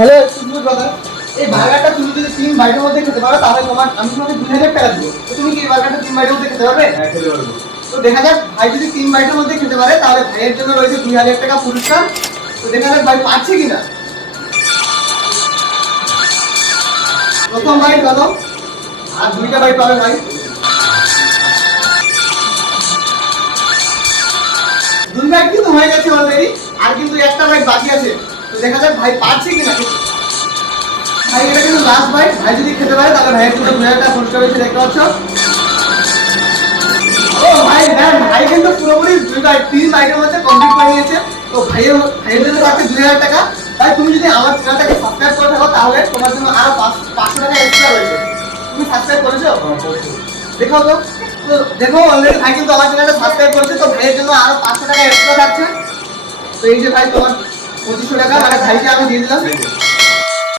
Hello সুন্দর দাদা, এই বার্গারটা তুমি যদি 3 বাইটের মধ্যে খেতে পারো তাহলে আমি তোমাকে 2000 টাকা দেবো। তো তুমি কি এই বার্গারটা 3 বাইটের মধ্যে খেতে পারবে? হ্যাঁ, খেতে পারবো। তো দেখা যাক ভাই যদি 3 বাইটের মধ্যে খেতে পারে তাহলে ভাইয়ের জন্য রয়েছে 2000 টাকা পুরস্কার। তো দেখা যাক ভাই পারছে কিনা। প্রথম বাইট হলো, আর 2টা বাইট পাবে ভাই। 2 বাইট কিন্তু হয়ে গেছে অলরেডি, আর কিন্তু একটা বাইট বাকি আছে। তো দেখা যাক ভাই পারছে কিনা। ভাই এটা কিন্তু লাস্ট বাইট, ভাই যদি খেতে পারে তাহলে ভাইয়ের জন্য 2000 টাকা পুরস্কার রয়েছে, দেখতে পাচ্ছ। ও ভাই হ্যাঁ, ভাই কিন্তু পুরোপুরি 3 বাইটের মধ্যে কমপ্লিট করে নিয়েছে। তো ভাইয়ের জন্য পাচ্ছে 2000 টাকা। ভাই তুমি যদি আমার চ্যানেলটাকে সাবস্ক্রাইব করে থাকো তাহলে তোমার জন্য আরো 500 টাকা এক্সট্রা রয়েছে। তুমি সাবস্ক্রাইব করেছো? দেখো তো। তো দেখো অলরেডি ভাই কিন্তু আমার চ্যানেলটা সাবস্ক্রাইব করেছে, তো ভাইয়ের জন্য আরো 500 টাকা এক্সট্রা থাকছে। তো এই যে ভাই তোমার 2500 টাকা, মানে ভাইকে আমি দিয়ে দিলাম।